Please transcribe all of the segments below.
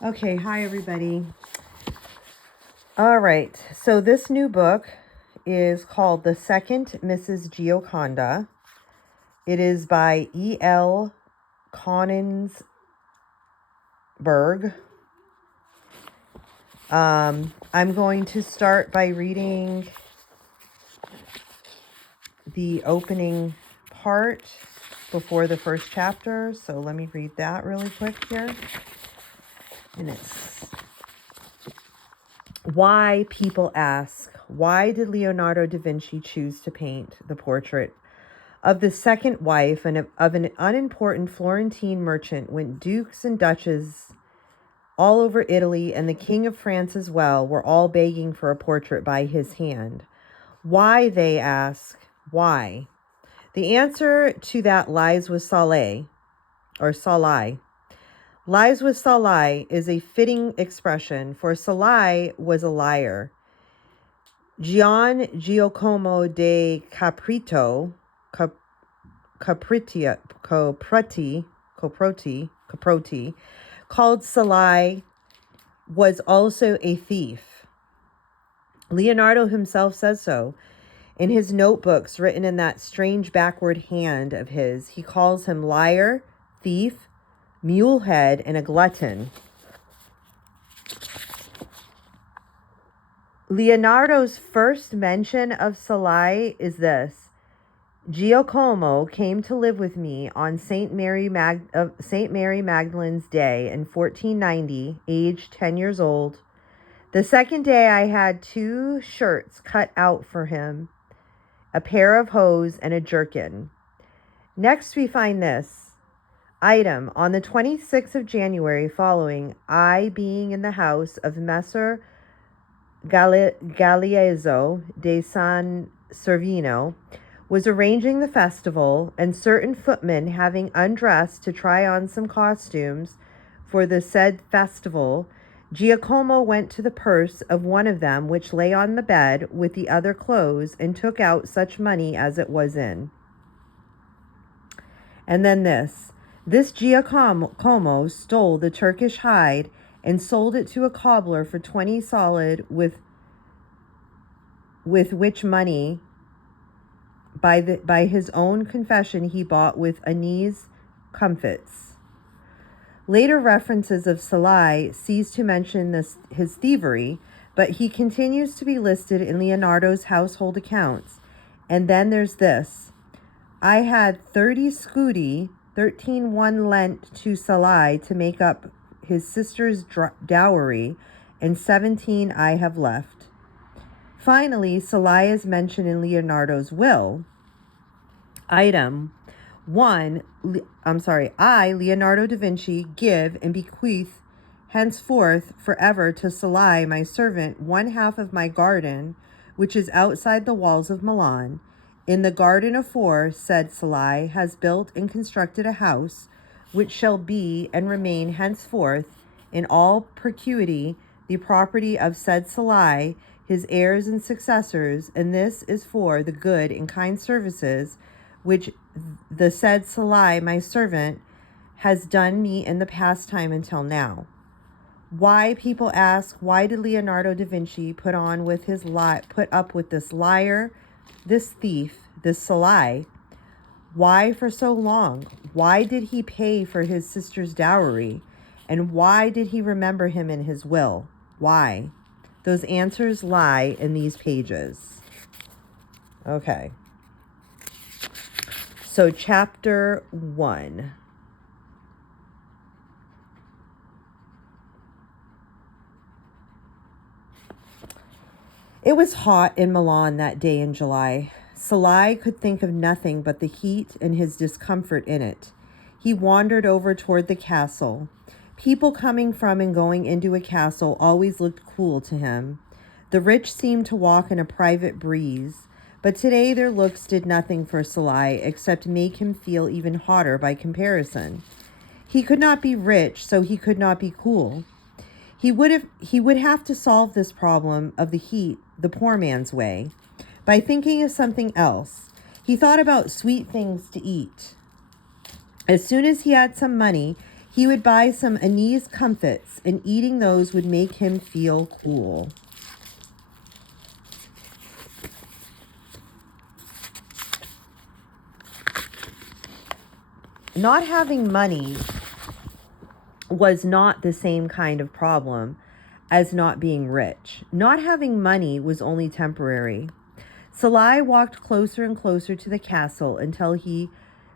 Okay, hi everybody. All right, so this new book is called The Second Mrs. Gioconda. It is by E.L. Konigsburg. I'm going to start by reading the opening part before the first chapter. So let me read that really quick here. And it's why people ask, why did Leonardo da Vinci choose to paint the portrait of the second wife and of an unimportant Florentine merchant when dukes and duchesses all over Italy and the King of France as well were all begging for a portrait by his hand? Why, they ask, why? The answer to that lies with Salai. Lies with Salai is a fitting expression, for Salai was a liar. Giacomo de Caproti, called Salai, was also a thief. Leonardo himself says so. In his notebooks written in that strange backward hand of his, he calls him liar, thief, mulehead, and a glutton. Leonardo's first mention of Salai is this: Giacomo came to live with me on St. Mary Magdalene's Day in 1490, aged 10 years old. The second day I had 2 shirts cut out for him, a pair of hose, and a jerkin. Next we find this item: on the 26th of January following, I being in the house of Messer Galeazzo de San Servino, was arranging the festival, and certain footmen having undressed to try on some costumes for the said festival, Giacomo went to the purse of one of them which lay on the bed with the other clothes, and took out such money as it was in. And then this Giacomo stole the Turkish hide and sold it to a cobbler for 20 solid, with which money, by his own confession, he bought with anise comfits. Later references of Salai cease to mention his thievery, but he continues to be listed in Leonardo's household accounts. And then there's this: I had 30 scudi, 13 lent to Salai to make up his sister's dowry, and 17 I have left. Finally, Salai is mentioned in Leonardo's will. Item 1, I, Leonardo da Vinci, give and bequeath henceforth forever to Salai, my servant, 1/2 of my garden, which is outside the walls of Milan. In the garden afore said Salai has built and constructed a house, which shall be and remain henceforth in all perpetuity the property of said Salai, his heirs and successors, and this is for the good and kind services which the said Salai, my servant, has done me in the past time until now. Why, people ask, why did Leonardo da Vinci put up with this liar, this thief, this Salai? Why for so long? Why did he pay for his sister's dowry? And why did he remember him in his will? Why? Those answers lie in these pages. Okay. So chapter 1. It was hot in Milan that day in July. Salai could think of nothing but the heat and his discomfort in it. He wandered over toward the castle. People coming from and going into a castle always looked cool to him. The rich seemed to walk in a private breeze, but today their looks did nothing for Salai except make him feel even hotter by comparison. He could not be rich, so he could not be cool. He would have to solve this problem of the heat the poor man's way, by thinking of something else. He thought about sweet things to eat. As soon as he had some money, He would buy some anise comfits, and eating those would make him feel cool. Not having money was not the same kind of problem as not being rich. Not having money was only temporary. Salai walked closer and closer to the castle until he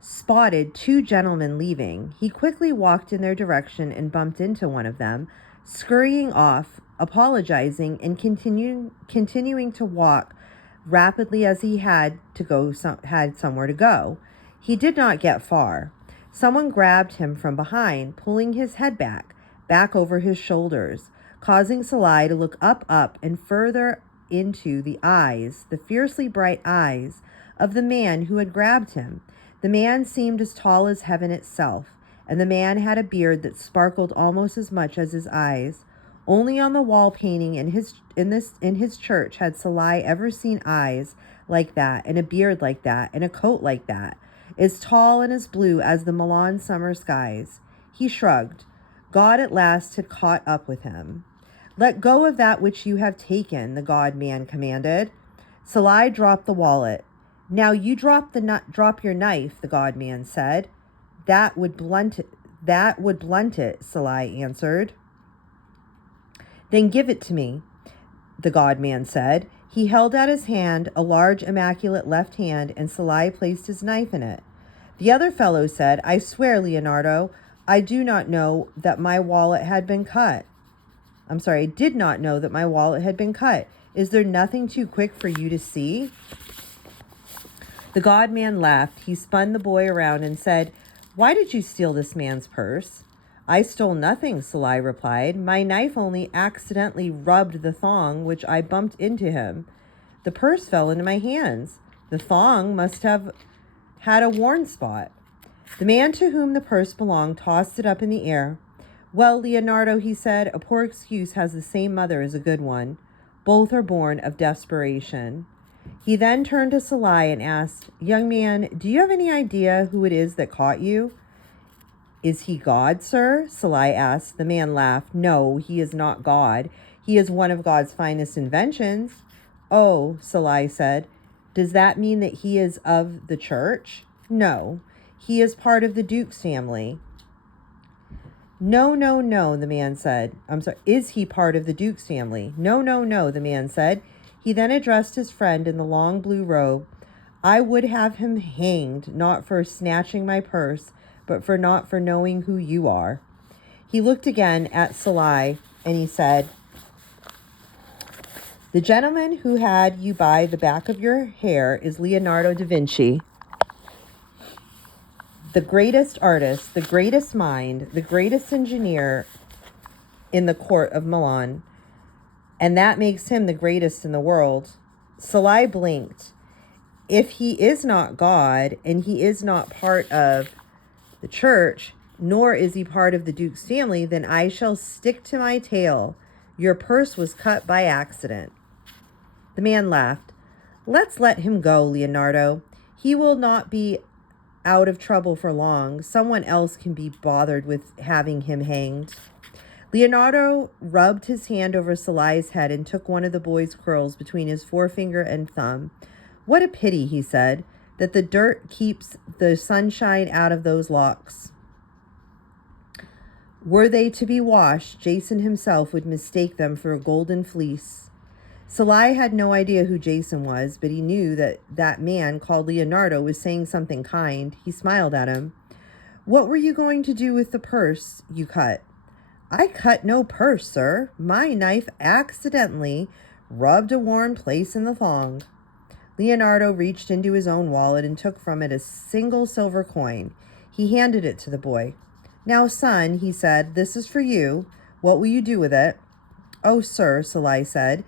spotted two gentlemen leaving. He quickly walked in their direction and bumped into one of them, scurrying off, apologizing, and continuing to walk rapidly as he had somewhere to go. He did not get far. Someone grabbed him from behind, pulling his head back over his shoulders, causing Salai to look up, and further into the eyes, the fiercely bright eyes of the man who had grabbed him. The man seemed as tall as heaven itself, and the man had a beard that sparkled almost as much as his eyes. Only on the wall painting in his church had Salai ever seen eyes like that, and a beard like that, and a coat like that, as tall and as blue as the Milan summer skies. He shrugged. God at last had caught up with him. "Let go of that which you have taken," the God-man commanded. Salai dropped the wallet. "Now you drop your knife," the God-man said. That would blunt it, Salai answered. "Then give it to me," the God-man said. He held out his hand, a large, immaculate left hand, and Salai placed his knife in it. The other fellow said, "I swear, Leonardo, I did not know that my wallet had been cut. Is there nothing too quick for you to see?" The God-man laughed. He spun the boy around and said, "Why did you steal this man's purse?" "I stole nothing," Salai replied. "My knife only accidentally rubbed the thong which I bumped into him. The purse fell into my hands. The thong must have had a worn spot." The man to whom the purse belonged tossed it up in the air. "Well, Leonardo," he said, "a poor excuse has the same mother as a good one. Both are born of desperation." He then turned to Salai and asked, "Young man, do you have any idea who it is that caught you?" "Is he God, sir?" Salai asked. The man laughed. "No, he is not God. He is one of God's finest inventions." "Oh," Salai said. "Does that mean that he is of the church?" "No, he is part of the Duke's family." No, the man said. Is he part of the Duke's family?" No, the man said. He then addressed his friend in the long blue robe. "I would have him hanged, not for snatching my purse, but for not for knowing who you are." He looked again at Salai, and he said, "The gentleman who had you by the back of your hair is Leonardo da Vinci, the greatest artist, the greatest mind, the greatest engineer in the court of Milan, and that makes him the greatest in the world." Salai blinked. "If he is not God, and he is not part of the church, nor is he part of the Duke's family, then I shall stick to my tale. Your purse was cut by accident." The man laughed. "Let's let him go, Leonardo. He will not be out of trouble for long. Someone else can be bothered with having him hanged." Leonardo rubbed his hand over Salai's head and took one of the boy's curls between his forefinger and thumb. "What a pity," he said, "that the dirt keeps the sunshine out of those locks. Were they to be washed, Jason himself would mistake them for a golden fleece." Salai had no idea who Jason was, but he knew that that man called Leonardo was saying something kind. He smiled at him. "What were you going to do with the purse you cut?" "I cut no purse, sir. My knife accidentally rubbed a worn place in the thong." Leonardo reached into his own wallet and took from it a single silver coin. He handed it to the boy. "Now, son," he said, "this is for you. What will you do with it?" "Oh, sir," Salai said,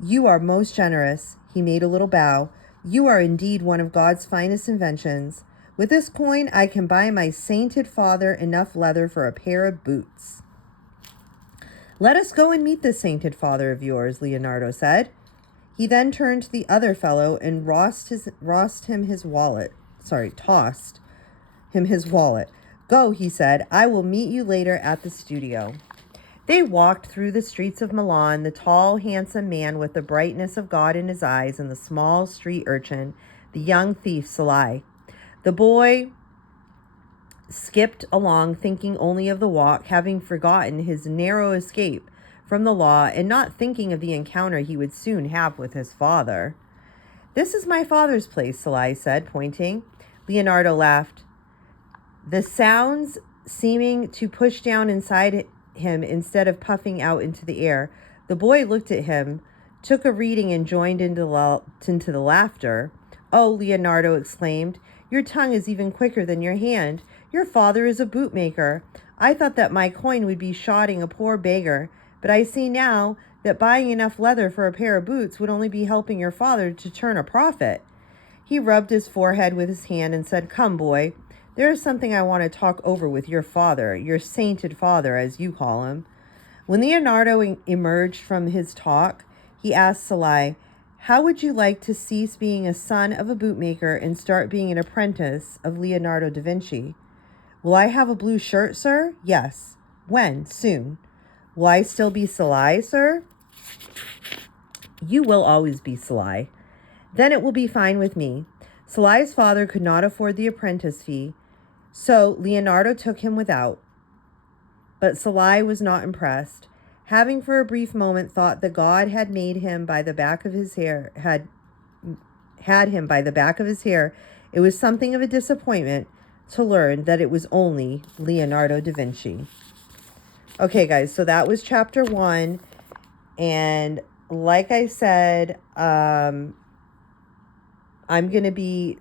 "you are most generous." He made a little bow. "You are indeed one of God's finest inventions. With this coin, I can buy my sainted father enough leather for a pair of boots." "Let us go and meet this sainted father of yours," Leonardo said. He then turned to the other fellow and tossed him his wallet. Go, he said. I will meet you later at the studio. They walked through the streets of Milan, the tall, handsome man with the brightness of God in his eyes, and the small street urchin, the young thief Salai. The boy skipped along, thinking only of the walk, having forgotten his narrow escape from the law and not thinking of the encounter he would soon have with his father. This is my father's place, Salai said, pointing. Leonardo laughed, the sounds seeming to push down inside him instead of puffing out into the air. The boy looked at him, took a reading, and joined into the laughter. Oh, Leonardo exclaimed, your tongue is even quicker than your hand. Your father is a bootmaker. I thought that my coin would be shodding a poor beggar, but I see now that buying enough leather for a pair of boots would only be helping your father to turn a profit. He rubbed his forehead with his hand and said, come, boy, there is something I want to talk over with your father, your sainted father, as you call him. When Leonardo emerged from his talk, he asked Salai, how would you like to cease being a son of a bootmaker and start being an apprentice of Leonardo da Vinci? Will I have a blue shirt, sir? Yes. When? Soon. Will I still be Salai, sir? You will always be Salai. Then it will be fine with me. Salai's father could not afford the apprentice fee, so Leonardo took him without. But Salai was not impressed. Having for a brief moment thought that God had made him by the back of his hair, had him by the back of his hair, it was something of a disappointment to learn that it was only Leonardo da Vinci. Okay, guys, so that was chapter 1. And like I said, I'm going to be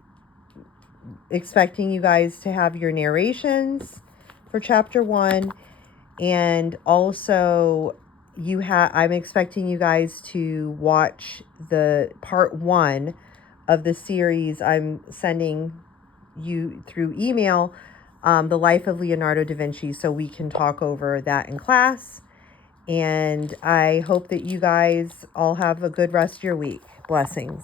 expecting you guys to have your narrations for chapter 1. And also, I'm expecting you guys to watch the part 1 of the series I'm sending you through email, The Life of Leonardo da Vinci, so we can talk over that in class. And I hope that you guys all have a good rest of your week. Blessings.